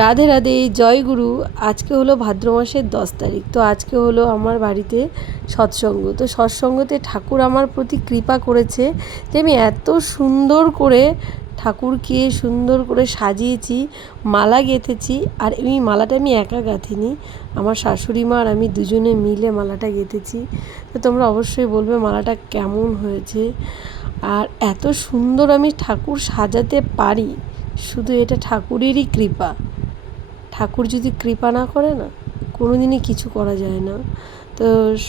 রাধে রাধে, জয় গুরু। আজকে হলো ভাদ্র মাসের 10 তারিখ। তো আজকে হলো আমার বাড়িতে সৎসঙ্গ। তো সৎসঙ্গতে ঠাকুর আমার প্রতি কৃপা করেছে যে আমি এত সুন্দর করে ঠাকুরকে সুন্দর করে সাজিয়েছি, মালা গেঁথেছি। আর এই মালাটা আমি একা গাঁথিনি, আমার শাশুড়ি মা আর আমি দুজনে মিলে মালাটা গেঁথেছি। তো তোমরা অবশ্যই বলবে মালাটা কেমন হয়েছে। আর এত সুন্দর আমি ঠাকুর সাজাতে পারি, শুধু এটা ঠাকুরেরই কৃপা। ঠাকুর যদি কৃপা না করে না, কোনো দিনই কিছু করা যায় না। তো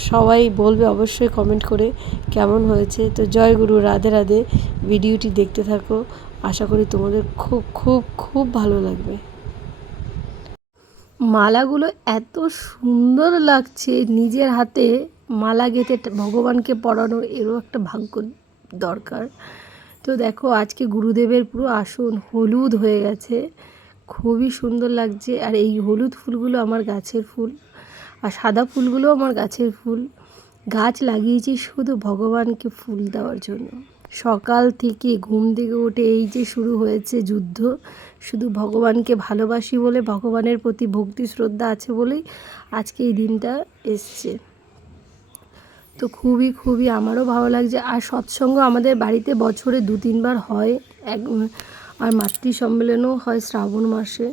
সবাই বলবে অবশ্যই কমেন্ট করে কেমন হয়েছে। তো জয় গুরু, রাধে রাধে। ভিডিওটি দেখতে থাকো, আশা করি তোমাদের খুব খুব খুব ভালো লাগবে। মালাগুলো এত সুন্দর লাগছে, নিজের হাতে মালা গেঁথে ভগবানকে পরানো, এরও একটা ভাগ্য দরকার। তো দেখো আজকে গুরুদেবের পুরো আসন হলুদ হয়ে গেছে, খুবই সুন্দর লাগছে। আর এই হলুদ ফুলগুলো আমার গাছের ফুল, আর সাদা ফুলগুলো আমার গাছের ফুল। গাছ লাগিয়েছি শুধু ভগবানকে ফুল দেওয়ার জন্য। সকাল থেকে ঘুম থেকে উঠে এই যে শুরু হয়েছে যুদ্ধ, শুধু ভগবানকে ভালোবাসি বলে, ভগবানের প্রতি ভক্তি শ্রদ্ধা আছে বলেই আজকে এই দিনটা এসছে। তো খুবই খুবই আমারও ভালো লাগছে। আর সৎসঙ্গ আমাদের বাড়িতে বছরে 2-3 বার হয়, আর মাতৃ সম্মেলনও হয় শ্রাবণ মাসে।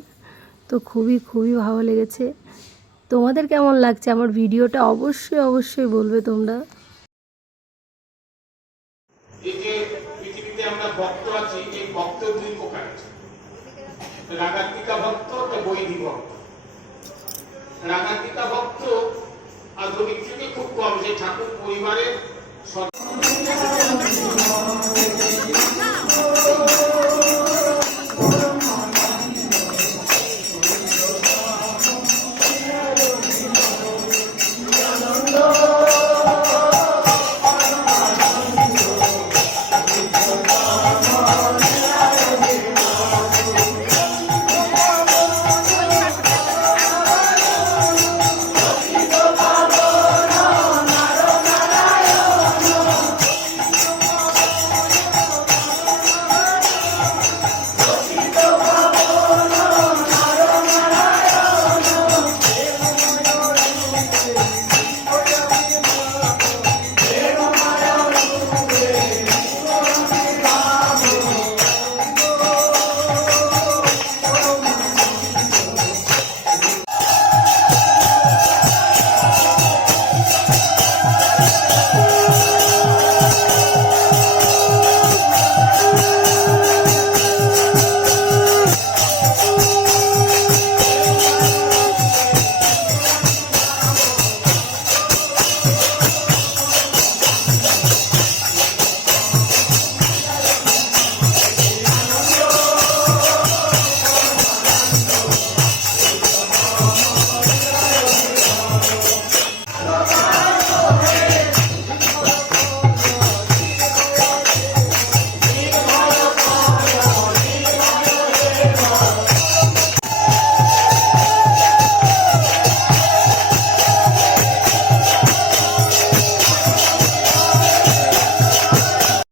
তো খুবই খুবই ভালো লেগেছে। তোমাদের কেমন লাগছে আমার ভিডিওটা অবশ্যই অবশ্যই বলবে তোমরা। এই যে পৃথিবীতে আমরা ভক্ত আছি, এই ভক্ত দুই প্রকার, রাগাত্মিকা ভক্ত ও বৈধি ভক্ত। রাগাত্মিকা ভক্ত আধুনিক যুগে খুব কম, যে ঠাকুর পরিবারের